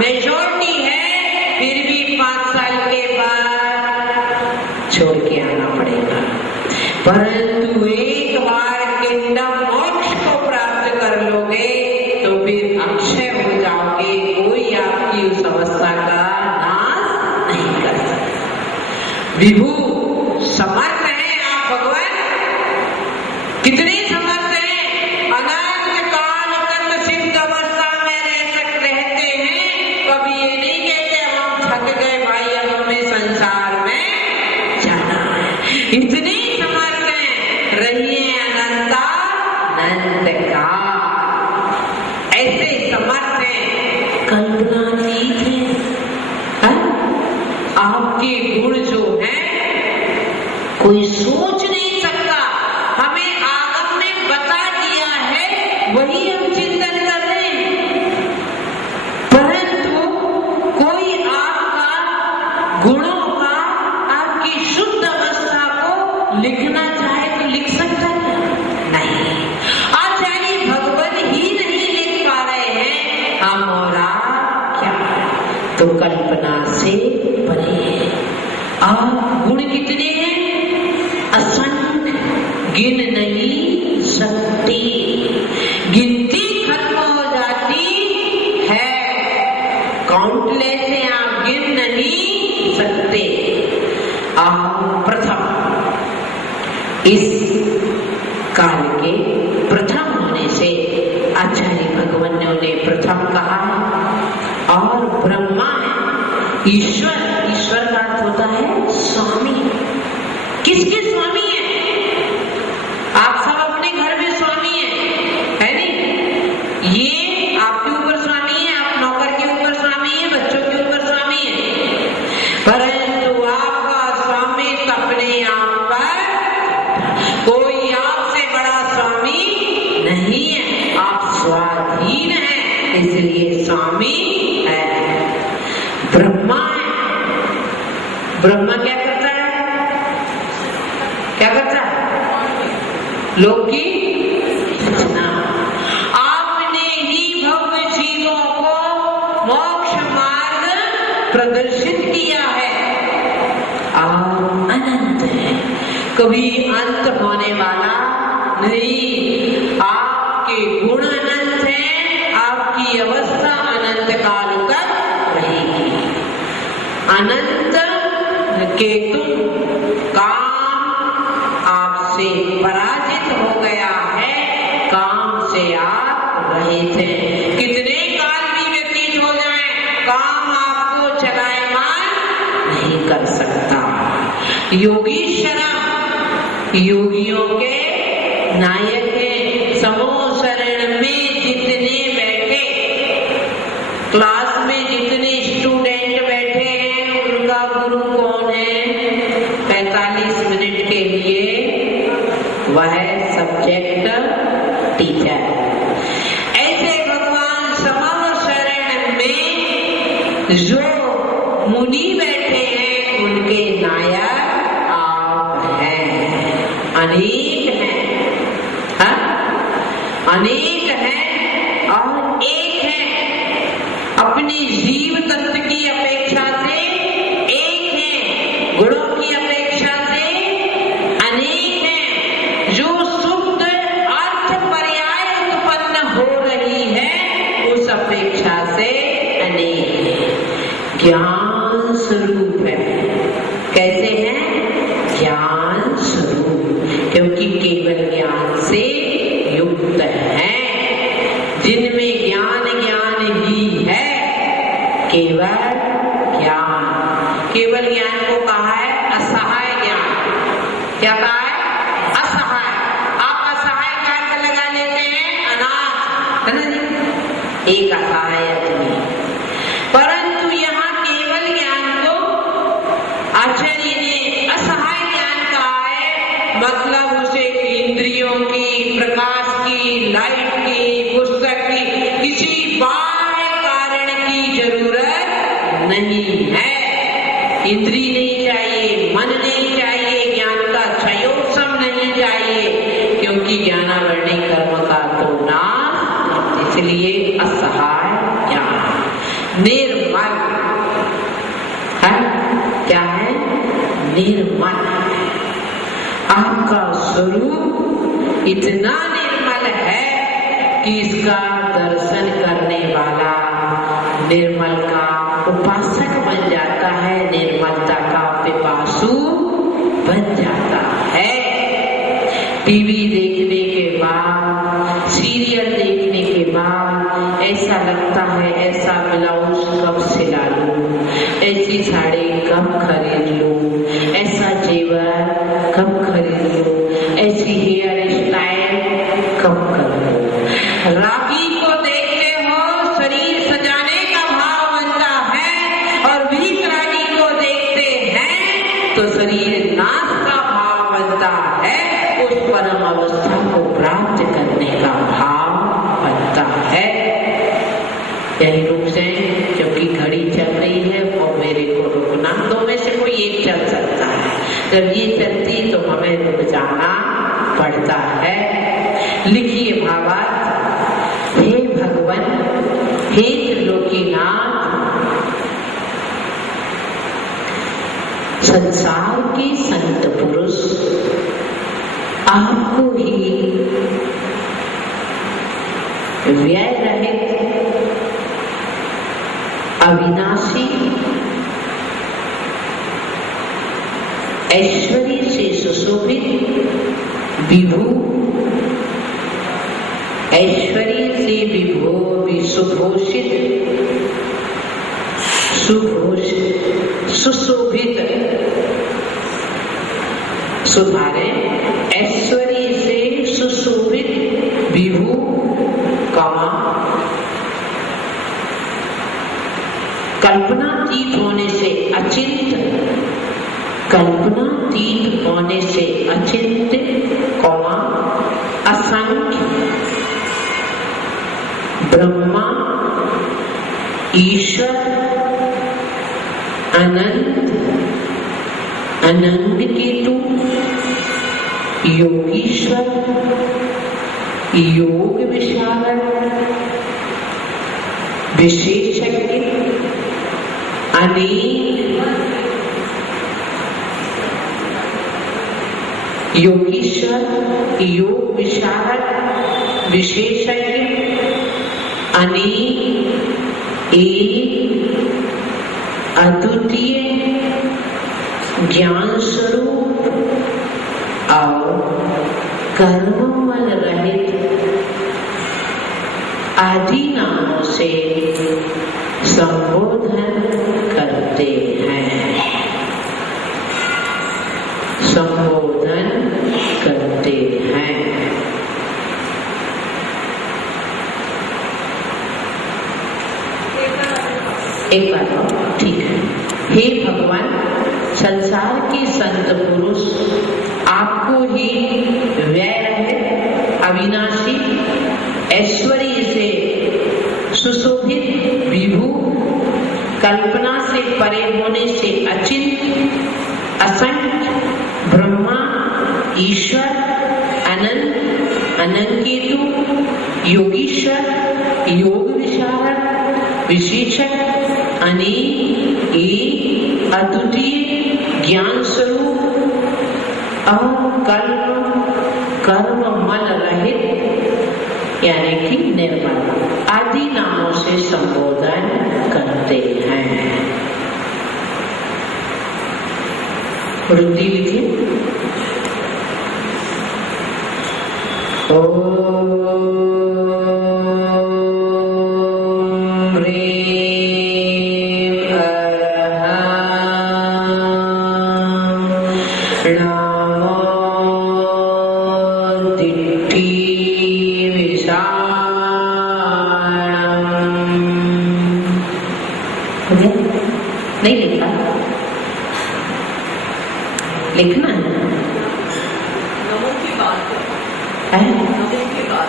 Majority है, फिर भी 5 साल के बाद छोड़ के आना पड़ेगा। परंतु एक बार किंगडम मोक्ष को प्राप्त कर लोगे तो फिर अक्षय हो जाओगे, कोई आपकी उस अवस्था का नाश नहीं कर सकता। विभु समर्थ है आप भगवान, कितने समर्थ हैं, अनंत काल तक सिद्ध अवस्था में रहते हैं। कभी ये नहीं कहते हम थक गए भाई, अब हमें संसार में जाना है। इतने समर्थ हैं, रहिए अनंता अनंत काल, ऐसे समर्थ हैं, कल्पनातीत हैं। आपके गुण जो है कोई सोच नहीं सकता, हमें आगम ने बता दिया है, वही हम चिंतन कर रहे हैं। परंतु कोई आपका गुणों का, आपकी शुद्ध अवस्था को लिखना चाहे तो लिख सकता है? नहीं। आचार्य भगवत ही नहीं लिख पा रहे हैं, हम और आप क्या तो कल्पना से परे है। आप गुण कितने हैं? असंख्य, गिन नहीं सकती, गिनती खत्म हो जाती है, काउंटलेस है, आप गिन नहीं सकते। आप प्रथम, इस काल के प्रथम होने से आचार्य भगवान ने उन्हें प्रथम कहा है। और ब्रह्मा ईश्वर, ईश्वर का अर्थ होता है स्वामी। किसके स्वामी है? आप सब अपने घर में स्वामी है नहीं? ये आपके ऊपर स्वामी है, आप नौकर के ऊपर स्वामी है, बच्चों के ऊपर स्वामी है। परंतु आपका स्वामी अपने आप पर, कोई आपसे बड़ा स्वामी नहीं है, आप स्वाधीन हैं, इसलिए स्वामी है। ब्रह्मा है, ब्रह्मा क्या करता है? क्या करता है? लोक की सूचना। आपने ही भव्य जीवों को मोक्ष मार्ग प्रदर्शित किया है। आप अनंत है, कभी अंत होने वाला नहीं। आपके गुण अनंत हैं, आपकी अवस्था अनंत काल तक रहेगी। अनंत के तुम काम आपसे पराजित हो गया है, काम से आप रहित हैं। कितने काल भी व्यतीत हो जाए, काम आपको चलायमान नहीं कर सकता। योगीश्वरम, योगियों के नायक है। समूह शरण में जितने बैठे, क्लास में जितने स्टूडेंट बैठे हैं, उनका गुरु कौन है? 45 मिनट के लिए वह सब्जेक्ट टीचर। ऐसे भगवान समूह शरण में जो मुनि बैठे हैं, उनके नायक आप हैं। अनेक हैं, हाँ? अनेक हैं और एक है। अपनी जीव तत्व की अपेक्षा से एक है, गुणों की अपेक्षा से अनेक है। जो शुद्ध अर्थ पर्याय उत्पन्न हो रही है, उस अपेक्षा से अनेक है। ज्ञान स्वरूप है। कैसे है? ज्ञान स्वरूप, क्योंकि केवल ज्ञान से युक्त है। जिनमें ज्ञान ज्ञान ही है, केवल ज्ञान। केवल ज्ञान को कहा है असहाय ज्ञान। क्या कहा है? असहाय। आप असहाय का अर्थ लगा लेते हैं अनाथ, है ना? एक असहाय आदमी। परंतु यहाँ केवल ज्ञान को आचार्य ने असहाय ज्ञान कहा है। मतलब उसे इंद्रियों की, प्रकाश की, लाइट की, पुस्तक की, किसी बाह्य कारण की जरूरत नहीं है। इंद्री नहीं चाहिए, मन नहीं चाहिए, ज्ञान का क्षयोत्सव नहीं चाहिए, क्योंकि ज्ञानावरणी कर्म का तो नाश, इसलिए असहाय ज्ञान। निर्मल है। क्या है? निर्मल। आपका स्वरूप इतना निर्मल है कि इसका दर्शन करने वाला निर्मल का उपासक बन जाता है, निर्मलता का पिपासु बन जाता है। टीवी देखने के बाद, सीरियल देखने के बाद ऐसा लगता है ऐसा ब्लाउज कब सिला लूं, ऐसी साड़ी कब खरीद लूं, ऐसा जेवर कब खरीद लूं, ऐसी हेयर स्टाइल कब कर लूं। रागी को देखते हो शरीर सजाने का भाव बनता है, और वीतरागी को देखते हैं तो शरीर नाश का भाव बनता है। उस परम अवस्था को प्राप्त करने का भाव बनता है। यही रूप से क्योंकि घड़ी चल रही है और मेरे को रुकना, दो में से कोई एक चल सकता है। जब ये चलती तो हमें रुक जाना पड़ता है। लिखिए भावार्थ। हे भगवान, हे त्रिलोकीनाथ, संसार के संत पुरुष आपको ही व्यय रहित, अविनाशी, ऐश्वर्य से सुशोभित, विभू, ऐश्वर्य से विभो सुभूषित, सुशोभित, सुधारे, ऐश्वर्य से सुशोभित, विभू, कल्पनातीत होने से अचिंत, कल्पनातीत होने से अचिंत, असंख्य, ब्रह्मा, ईश्वर, अनंत, अनंत केतु, योगीश्वर, योग विशारद, विशेषज्ञ, अनेक, योगीश्वर, योग विशारद, विशेषज्ञ, अनेक, एक, अद्वितीय, ज्ञान स्वरूप और कर्ममल रहित आदि नामों से संबोधन करते हैं, संबोधन करते हैं। एक बार ठीक है। हे भगवान, संसार के संत पुरुष आपको ही व्यय रहित, अविनाशी, ऐश्वर्य से सुशोभित, विभू, कल्पना से परे होने से अचिंत, असंख्य, ब्रह्मा, ईश्वर, अनंत, अनंकेतु, योगीश्वर, योग विशारद, विशेषक, अनेक, एक, अद्वितीय, ज्ञान स्वरूप और कर्म मल रहित यानी कि निर्मल आदि नामों से संबोधन करते हैं। रुद्धि लिखिए। नहीं लिखा, लिखना है। नमो की बात है, नमो की बात